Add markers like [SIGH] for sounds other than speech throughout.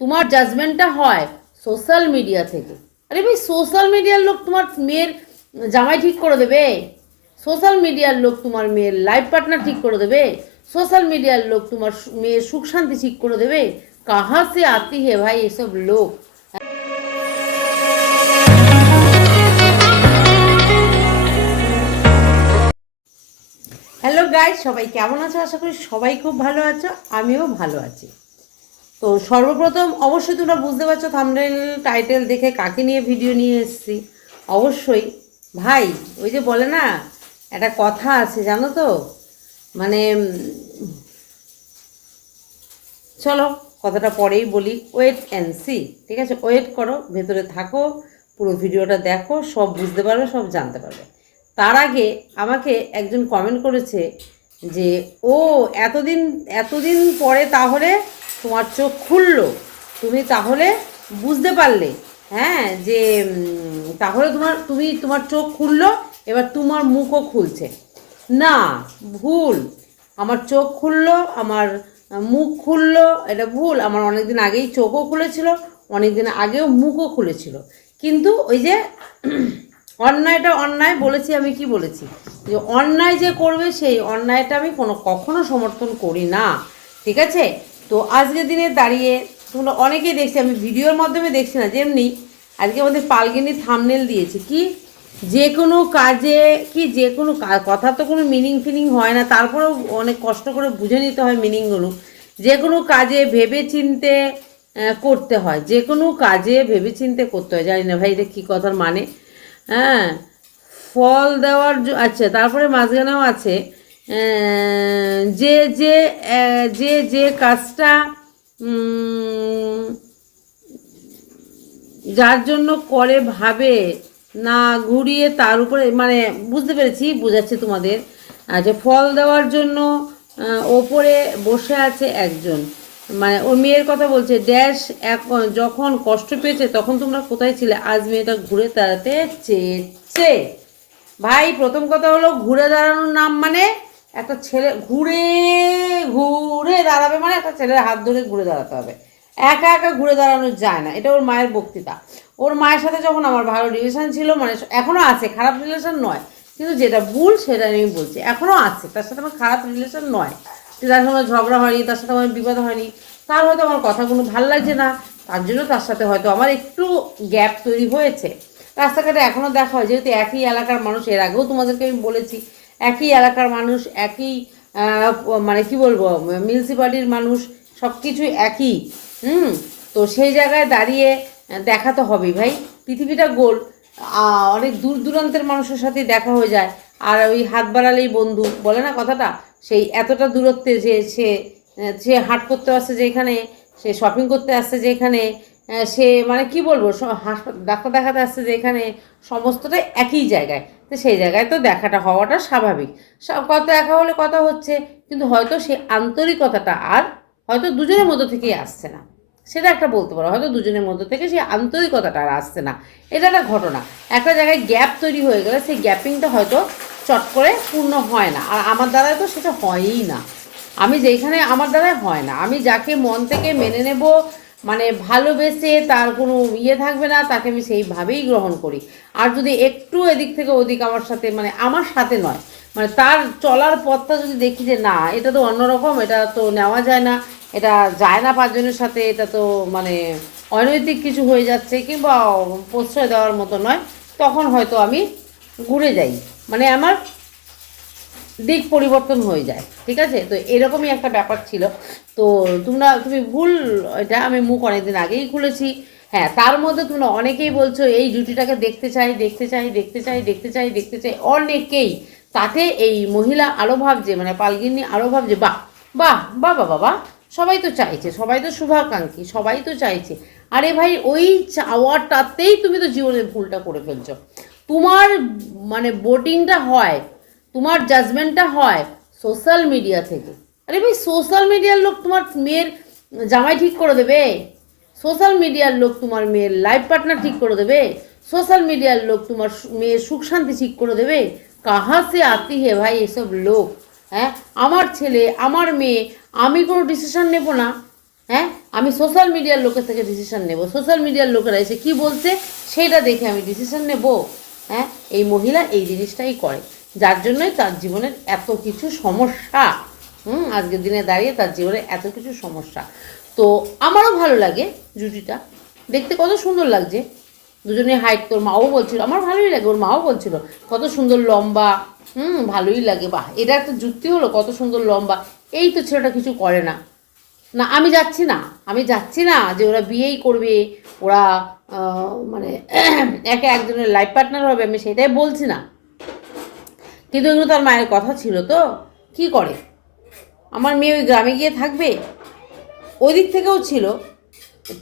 তোমার জাজমেন্টটা হয় social media থেকে। আরে ভাই সোশ্যাল মিডিয়ার লোক তোমার মেয়ের জামাই ঠিক করে দেবে। সোশ্যাল মিডিয়ার লোক তোমার মেয়ের লাইফ পার্টনার ঠিক করে দেবে। সোশ্যাল মিডিয়ার লোক তোমার মেয়ের সুখ শান্তি ঠিক করে দেবে। কাহা সে আতি হে ভাই এসব লোক? হ্যালো গাইজ সবাই কেমন আছো? আশা করি সবাই খুব ভালো আছো, আমিও ভালো আছি। তো সর্বপ্রথম অবশ্যই তোমরা বুঝতে পারছ থামনেল টাইটেল দেখে কাকে নিয়ে ভিডিও নিয়ে এসেছি। অবশ্যই। ভাই, ওই যে বলে না, একটা কথা আছে, জানো তো? মানে চলো কথাটা পরেই বলি। ওয়েট অ্যান্ড সি ঠিক আছে? ওয়েট করো, ভেতরে থাকো, পুরো ভিডিওটা দেখো, সব বুঝতে পারবে, সব জানতে পারবে। তার আগে আমাকে একজন কমেন্ট করেছে যে, ও, এতদিন এতদিন পরে তাহলে তোমার চোখ খুললো। তুমি তাহলে বুঝতে পারলে হ্যাঁ যে তাহলে তোমার, তুমি তোমার চোখ খুললো, এবার তোমার মুখও খুলছে। না, ভুল। আমার চোখ খুললো, আমার মুখ খুললো, এটা ভুল। আমার অনেক দিন আগেই চোখও খুলেছিল অনেক দিন আগেও মুখও খুলেছিল। কিন্তু ওই যে, অন্যায়টা অন্যায় বলেছি আমি কি বলেছি? যে অন্যায় যে করবে, সেই অন্যায়টা আমি কোনো, কখনো সমর্থন করি না। ঠিক আছে? তো আজকের দিনে দাঁড়িয়ে তোমরা অনেকেই দেখছি, আমি ভিডিওর মাধ্যমে দেখছি না, যেমনি আজকে আমাদের পালগিনি থামনেল দিয়েছে। কি? যে কোনো কাজে, কি যে কোনো কথা তো কোনো মিনিং ফিনিং হয় না, তারপরেও অনেক কষ্ট করে বুঝে নিতে হয় মিনিংগুলো যে কোনো কাজে ভেবে চিনতে করতে হয়, যে কোনো কাজে ভেবে চিনতে করতে হয়, জানি না ভাই এটা কী কথার মানে। হ্যাঁ ফল দেওয়ার আচ্ছা তারপরে মাঝখানেও আছে যে যে যে যে কাজটা যার জন্য করে ভাবে, না ঘুরিয়ে তার উপরে মানে বুঝতে পেরেছি, বোঝাচ্ছি তোমাদের। আচ্ছা ফল দেওয়ার জন্য ওপরে বসে আছে একজন। মানে ওর মেয়ের কথা বলছে, ড্যাশ, এখন যখন কষ্ট পেয়েছে, তখন তোমরা কোথায় ছিলে? আজ মেয়েটা ঘুরে দাঁড়াতে চেয়েছে। ভাই, প্রথম কথা হলো, ঘুরে দাঁড়ানোর নাম মানে একটা ছেলে ঘুরে ঘুরে দাঁড়াবে মানে একটা ছেলের হাত ধরে ঘুরে দাঁড়াতে হবে। একা একা ঘুরে দাঁড়ানো যায় না, এটা ওর মায়ের বক্তৃতা। ওর মায়ের সাথে যখন আমার ভালো রিলেশন ছিল মানে এখনও আছে, খারাপ রিলেশন নয়, কিন্তু যেটা ভুল সেটা আমি বলছি এখনও আছে, তার সাথে আমার খারাপ রিলেশন নয়। তার সঙ্গে ঝগড়া হয়নি, তার সাথে আমার বিপদ হয়নি, তার হয়তো আমার কথাগুলো ভালো লাগছে না, তার জন্য তার সাথে হয়তো আমার একটু গ্যাপ তৈরি হয়েছে। রাস্তাঘাটে এখনও দেখা হয়, যেহেতু একই এলাকার মানুষ, এর আগেও তোমাদেরকে আমি বলেছি একই এলাকার মানুষ, একই মানে কি বলব মিউনিসিপ্যালিটির মানুষ সব কিছুই একই। হুম? তো সেই জায়গায় দাঁড়িয়ে দেখা তো হবেই ভাই। পৃথিবীটা গোল। অনেক দূর দূরান্তের মানুষের সাথে দেখা হয়ে যায়। আর ওই হাত বাড়ালেই বন্ধু, বলে না কথাটা? সেই এতটা দূরত্বে যে সে সে হাট করতে আসছে যেখানে সে শপিং করতে আসছে যেখানে সে মানে কি বলব, স- হাসপা- ডাক্তার দেখাতে আসছে যে এখানে, সমস্তটাই একই জায়গায়। তো সেই জায়গায় তো দেখাটা হওয়াটা স্বাভাবিক। সব কথা দেখা হলে কথা হচ্ছে, কিন্তু হয়তো সেই আন্তরিকতাটা আর হয়তো দুজনের মধ্য থেকেই আসছে না। সেটা একটা বলতে পারো, হয়তো দুজনের মধ্য থেকে সেই আন্তরিকতাটা আর আসছে না। এটা একটা ঘটনা। একটা জায়গায় গ্যাপ তৈরি হয়ে গেলে সেই গ্যাপিংটা হয়তো চট করে পূর্ণ হয় না। আর আমার দ্বারায় তো সেটা হয়ই না। আমি যেখানে আমার দ্বারাই হয় না, আমি যাকে মন থেকে মেনে নেব মানে ভালোবেসে তার কোনো ইয়ে থাকবে না, তাকে আমি সেইভাবেই গ্রহণ করি। আর যদি একটু এদিক থেকে ওদিক আমার সাথে মানে আমার সাথে নয় মানে তার চলার পথটা যদি দেখি যে না, এটা তো অন্যরকম, এটা তো নেওয়া যায় না, এটা যায় না পাঁচজনের সাথে, এটা তো মানে অনৈতিক কিছু হয়ে যাচ্ছে কিংবা প্রশ্রয় দেওয়ার মতো নয়, তখন হয়তো আমি ঘুরে যাই। মানে আমার দিক পরিবর্তন হয়ে যায়, ঠিক আছে? তো এরকমই একটা ব্যাপার ছিল। তো তোমরা, তুমি ভুল, এটা আমি মুখ অনেকদিন আগেই খুলেছি। হ্যাঁ তার মধ্যে তোমরা অনেকেই বলছো, এই জুটিটাকে দেখতে চাই দেখতে চাই দেখতে চাই দেখতে চাই দেখতে চাই। অনেকেই, তাতে এই মহিলা আরও ভাবছে মানে পালগিনী আরও ভাবছে, বাহ বাহ বাহ বাবা বাহ, সবাই তো চাইছে, সবাই তো শুভাকাঙ্ক্ষী, সবাই তো চাইছে। আরে ভাই, ওই চাওয়াটাতেই তুমি তো জীবনের ভুলটা করে ফেলছো। তোমার মানে বোটিংটা হয় তোমার জাজমেন্টটা হয় সোশ্যাল মিডিয়া থেকে। আরে ভাই সোশ্যাল মিডিয়ার লোক তোমার মেয়ের জামাই ঠিক করে দেবে। সোশ্যাল মিডিয়ার লোক তোমার মেয়ের লাইফ পার্টনার ঠিক করে দেবে। সোশ্যাল মিডিয়ার লোক তোমার মেয়ের সুখ শান্তি ঠিক করে দেবে। কাহা সে আতি হে ভাই এসব লোক? হ্যাঁ আমার ছেলে, আমার মেয়ে, আমি কোনো ডিসিশন নেব না। হ্যাঁ আমি সোশ্যাল মিডিয়ার লোকের থেকে ডিসিশন নেব। সোশ্যাল মিডিয়ার লোকেরা এসে কী বলছে, সেটা দেখে আমি ডিসিশন নেব। হ্যাঁ এই মহিলা এই জিনিসটাই করে। যার জন্যই তার জীবনের এত কিছু সমস্যা, হুম, আজকের দিনে দাঁড়িয়ে তার জীবনে এত কিছু সমস্যা। তো আমারও ভালো লাগে জুটিটা। দেখতে কত সুন্দর লাগছে। দুজনে হাইট তোর মাও বলছিল, আমার ভালোই লাগে, ওর মাও বলছিল, কত সুন্দর লম্বা, হুম, ভালোই লাগে। বাহ, এটা একটা যুক্তি হলো, কত সুন্দর লম্বা। এই তো ছেলেটা কিছু করে না। না, আমি যাচ্ছি না, আমি যাচ্ছি না যে ওরা বিয়েই করবে, ওরা মানে [CLEARS THROAT] একে একজনের লাইফ পার্টনার হবে, আমি সেটাই বলছি না। কিন্তু এগুলো তার মায়ের কথা ছিল তো। কি করে? আমার মেয়ে ওই গ্রামে গিয়ে থাকবে? ওই দিক থেকেও ছিল।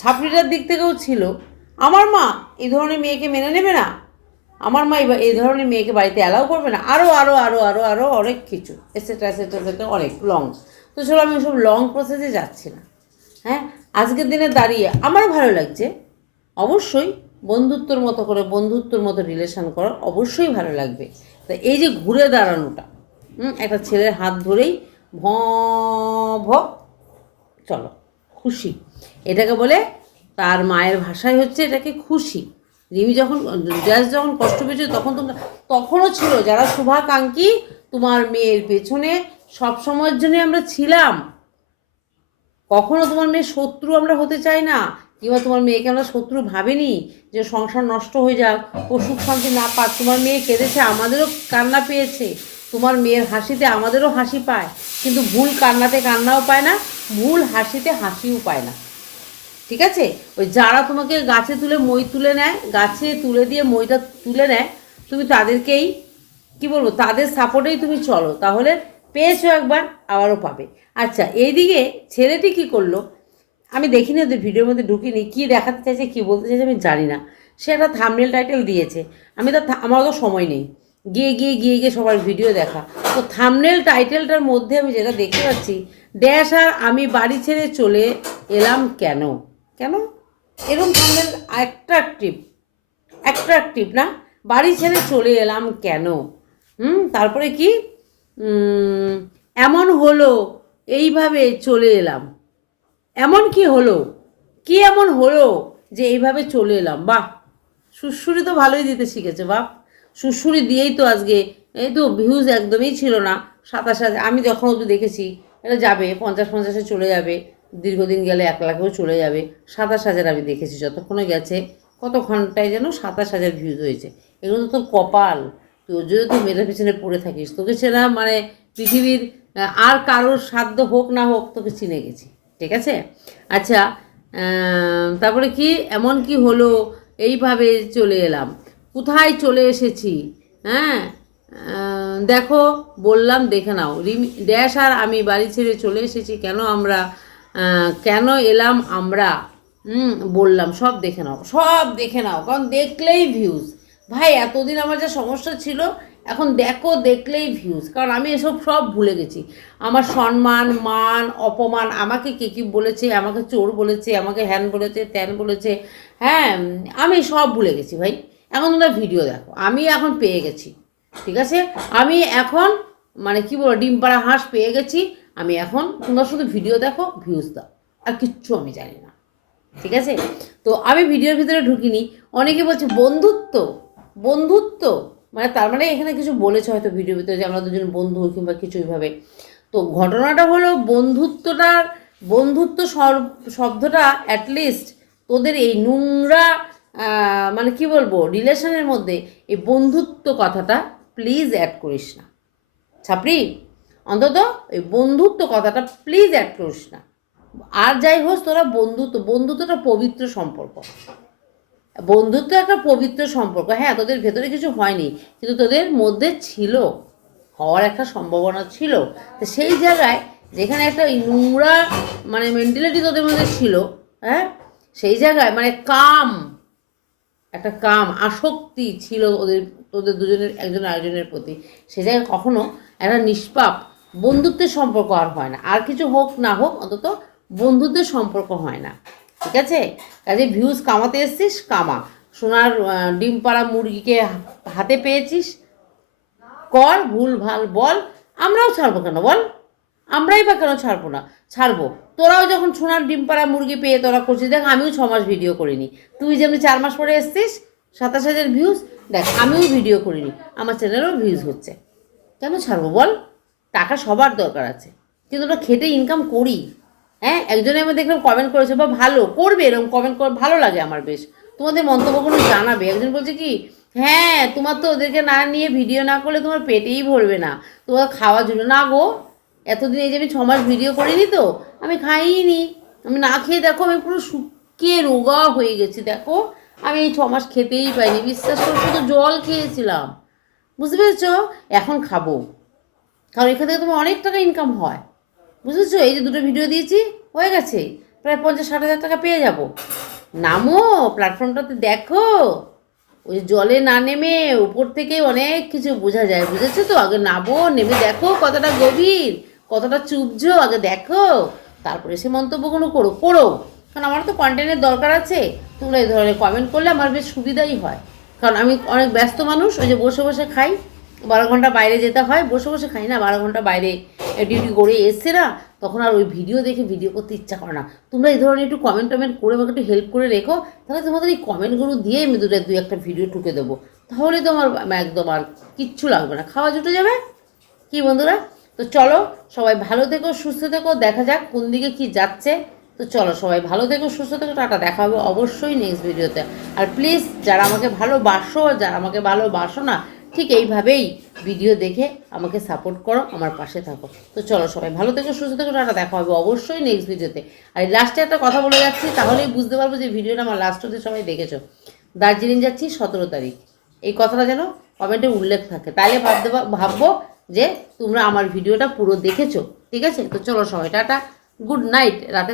ছাপড়িটার দিক থেকেও ছিল। আমার মা এই ধরনের মেয়েকে মেনে নেবে না। আমার মা এই ধরনের মেয়েকে বাড়িতে অ্যালাউ করবে না। আরও আরও আরও আরও আরও অনেক কিছু এসেট্রা এসেট্রা এসেট্রা অনেক লং তো চলো আমি ওসব লং প্রসেসে যাচ্ছি না। হ্যাঁ আজকের দিনে দাঁড়িয়ে আমারও ভালো লাগছে। অবশ্যই বন্ধুত্বর মতো করে বন্ধুত্বর মতো রিলেশন করা অবশ্যই ভালো লাগবে। তা এই যে ঘুরে দাঁড়ানোটা একটা ছেলের হাত ধরেই ভ ভ, চলো, খুশি। এটাকে বলে তার মায়ের ভাষায় হচ্ছে এটাকে খুশি। রিমি যখন জাস্ট যখন কষ্ট পেয়েছে, তখন তোমরা, তখনও ছিল যারা শুভাকাঙ্ক্ষী, তোমার মেয়ের পেছনে সব সময়ের জন্য আমরা ছিলাম। কখনো তোমার মেয়ের শত্রু আমরা হতে চাই না। কিংবা তোমার মেয়েকে আমরা শত্রু ভাবিনি যে সংসার নষ্ট হয়ে যাক ও সুখ শান্তি না পাক, তোমার মেয়ে কেঁদেছে, আমাদেরও কান্না পেয়েছে। তোমার মেয়ের হাসিতে আমাদেরও হাসি পায়, কিন্তু ভুল কান্নাতে কান্নাও পায় না, ভুল হাসিতে হাসিও পায় না। ঠিক আছে? ওই যারা তোমাকে গাছে তুলে মই তুলে নেয়, গাছে তুলে দিয়ে মইটা তুলে নেয়, তুমি তাদেরকেই, কি বলব, তাদের সাপোর্টেই তুমি চলো, তাহলে পেয়েছ একবার, আবারও পাবে। আচ্ছা এইদিকে ছেলেটি কি করল? আমি দেখিনি ওদের ভিডিওর মধ্যে ঢুকিনি। কী দেখাতে চাইছে, কী বলতে চাইছে আমি জানি না। সে একটা থামনেল টাইটেল দিয়েছে। আমি তো আমার অত সময় নেই। গিয়ে গিয়ে গিয়ে গিয়ে সবার ভিডিও দেখা। তো থামনেল টাইটেলটার মধ্যে আমি যেটা দেখতে পাচ্ছি ড্যাশ আর আমি বাড়ি ছেড়ে চলে এলাম কেন? কেন? এরকম থামনেল অ্যাট্রাকটিভ অ্যাট্রাকটিভ না? বাড়ি ছেড়ে চলে এলাম কেন? হুম? তারপরে কি? এমন হলো, এইভাবে চলে এলাম। এমন কি হলো? কি এমন হলো যে এইভাবে চলে এলাম? বাহ! সুশ্রুরি তো ভালোই দিতে শিখেছে বাপ সুশ্রুরি দিয়েই তো আজকে, এই তো ভিউজ একদমই ছিল না। সাতাশ হাজার, আমি যখন অবধি দেখেছি এটা যাবে, পঞ্চাশ পঞ্চাশে চলে যাবে, দীর্ঘদিন গেলে এক লাখেও চলে যাবে। সাতাশ হাজার আমি দেখেছি, যতক্ষণে গেছে কত ঘন্টায় যেন সাতাশ হাজার ভিউজ হয়েছে। এগুলো তো তোর কপাল। তুই যদি তুই মেয়েটার পিছনে পড়ে থাকিস, তোকে সেটা মানে পৃথিবীর আর কারোর সাধ্য হোক না হোক, তোকে চিনে গেছি। ঠিক আছে? আচ্ছা তারপরে কি? এমন কি হলো? এইভাবে চলে এলাম। কোথায় চলে এসেছি? হ্যাঁ? দেখো, বললাম, দেখে নাও। রিমি, ড্যাশ আর আমি বাড়ি ছেড়ে চলে এসেছি। কেন আমরা কেন এলাম আমরা? হুম, বললাম, সব দেখে নাও। সব দেখে নাও, কারণ দেখলেই ভিউজ ভাই, এতদিন আমার যা সমস্যা ছিল এখন দেখো, দেখলেই ভিউজ কারণ আমি এসব সব ভুলে গেছি। আমার সম্মান, মান, অপমান, আমাকে কে কী বলেছে, আমাকে চোর বলেছে, আমাকে হ্যান বলেছে, ত্যান বলেছে হ্যাঁ আমি সব ভুলে গেছি ভাই। এখন তোমরা ভিডিও দেখো। আমি এখন পেয়ে গেছি, ঠিক আছে? আমি এখন মানে কি বলব, ডিম পাড়া হাঁস পেয়ে গেছি। আমি এখন তোমরা শুধু ভিডিও দেখো ভিউজ দাও। আর কিচ্ছু আমি জানি না, ঠিক আছে? তো আমি ভিডিওর ভিতরে ঢুকিনি। অনেকে বলছে, বন্ধুত্ব বন্ধুত্ব। মানে তার মানে এখানে কিছু বলেছে হয়তো ভিডিও ভিতরে যে আমরা দুজন বন্ধু কিংবা কিছু এইভাবে তো ঘটনাটা হলো বন্ধুত্বটার, বন্ধুত্ব শব্দটা অ্যাটলিস্ট তোদের এই নোংরা মানে কি বলব রিলেশনের মধ্যে এই বন্ধুত্ব কথাটা প্লিজ অ্যাড করিস না। ছাপড়ি, অন্তত এই বন্ধুত্ব কথাটা প্লিজ অ্যাড করিস না। আর যাই হোক তোরা বন্ধুত্ব, বন্ধুত্বটা পবিত্র সম্পর্ক। বন্ধুত্ব একটা পবিত্র সম্পর্ক। হ্যাঁ তোদের ভেতরে কিছু হয়নি, কিন্তু তোদের মধ্যে ছিল, হওয়ার একটা সম্ভাবনা ছিল। তো সেই জায়গায় যেখানে একটা নোংরা মানে মেন্টালিটি তোদের মধ্যে ছিল হ্যাঁ সেই জায়গায় মানে কাম, একটা কাম, আসক্তি ছিল ওদের, তোদের দুজনের, একজন আরেকজনের প্রতি। সে জায়গায় কখনো একটা নিষ্পাপ বন্ধুত্বের সম্পর্ক আর হয় না। আর কিছু হোক না হোক, অন্তত বন্ধুত্বের সম্পর্ক হয় না। ঠিক আছে? কাজে ভিউজ কামাতে এসছিস? কামা। সোনার ডিম পাড়া মুরগিকে হাতে পেয়েছিস? কর, ভুল, ভালো, বল। আমরাও ছাড়বো কেন বল? আমরাই বা কেন ছাড়বো না? ছাড়বো। তোরাও যখন সোনার ডিম পাড়া মুরগি পেয়ে তোরা করছিস, দেখ, আমিও ছ মাস ভিডিও করিনি। তুই যেমনি চার মাস পরে এসছিস, সাতাশ হাজার ভিউজ দেখ, আমিও ভিডিও করিনি। আমার চ্যানেলেও ভিউজ হচ্ছে। কেন ছাড়বো বল? টাকা সবার দরকার আছে। কিন্তু ওটা খেটে ইনকাম করি। হ্যাঁ একজনে আমি দেখলাম কমেন্ট করেছে, বা ভালো, করবে এরকম কমেন্ট করে, ভালো লাগে আমার বেশ। তোমাদের মন্তব্যগুলো জানাবে? একজন বলছে কি হ্যাঁ তোমার তো ওদেরকে না নিয়ে ভিডিও না করলে তোমার পেটেই ভরবে না। তোমার খাওয়ার জন্য, না গো, এতদিন এই যে আমি ছ মাস ভিডিও করিনি তো, আমি খাইনি। আমি না খেয়ে দেখো, আমি পুরো শুকিয়ে রোগা হয়ে গেছি, দেখো। আমি এই ছ মাস খেতেই পাইনি, বিশ্বাস করে, শুধু জল খেয়েছিলাম। বুঝতে পেরেছ? এখন খাব। কারণ এখান থেকে তোমার অনেক টাকা ইনকাম হয়। বুঝেছ? এই যে দুটো ভিডিও দিয়েছি, হয়ে গেছে। প্রায় পঞ্চাশ, ষাট হাজার টাকা পেয়ে যাব। নামো প্ল্যাটফর্মটাতে দেখো। ওই জলে না নেমে উপর থেকে অনেক কিছু বোঝা যায়, বুঝেছ তো? আগে নামো, নেমে দেখো কতটা গভীর, কতটা চুপছো আগে দেখো। তারপরে সে মন্তব্যগুলো করো করো। কারণ আমার তো কন্টেন্টের দরকার আছে। তোমরা এই ধরনের কমেন্ট করলে আমার বেশ সুবিধাই হয়। কারণ আমি অনেক ব্যস্ত মানুষ, ওই যে বসে বসে খাই। বারো ঘণ্টা বাইরে যেতে হয়, বসে বসে খাই না, বারো ঘণ্টা বাইরে ডিউটি করে এসছে না, তখন আর ওই ভিডিও দেখে ভিডিও করতে ইচ্ছা করে না। তোমরা এই ধরনের একটু কমেন্ট টমেন্ট করে আমাকে একটু হেল্প করে রেখো, তাহলে তোমাদের এই কমেন্টগুলো দিয়ে আমি দুটো, দুই একটা ভিডিও টুকে দেবো। তাহলে তো আমার একদম আর কিচ্ছু লাগবে না, খাওয়া জুটে যাবে? কি বন্ধুরা? তো চলো, সবাই ভালো থেকো, সুস্থ থেকো, দেখা যাক কোন দিকে কি যাচ্ছে। তো চলো, সবাই ভালো থেকো, সুস্থ থেকো, টাটা, দেখা হবে অবশ্যই নেক্সট ভিডিওতে আর প্লিজ যারা আমাকে ভালোবাসো, যারা আমাকে ভালোবাসো না ঠিক এইভাবেই ভিডিও দেখে আমাকে সাপোর্ট করো, আমার পাশে থাকো। তো চলো সবাই ভালো থেকো, সুস্থ থেকো, টাটা, দেখা হবে অবশ্যই নেক্সট ভিডিওতে আর লাস্টে একটা কথা বলে যাচ্ছি, তাহলেই বুঝতে পারব যে ভিডিওটা আমার লাস্ট অব্দি সবাই দেখেছ। দার্জিলিং যাচ্ছি সতেরো তারিখ। এই কথাটা যেন কমেন্টে উল্লেখ থাকে। তাইলে ভাবতে ভাববো যে তোমরা আমার ভিডিওটা পুরো দেখেছ, ঠিক আছে? তো চলো সবাই, টাটা গুড নাইট রাতে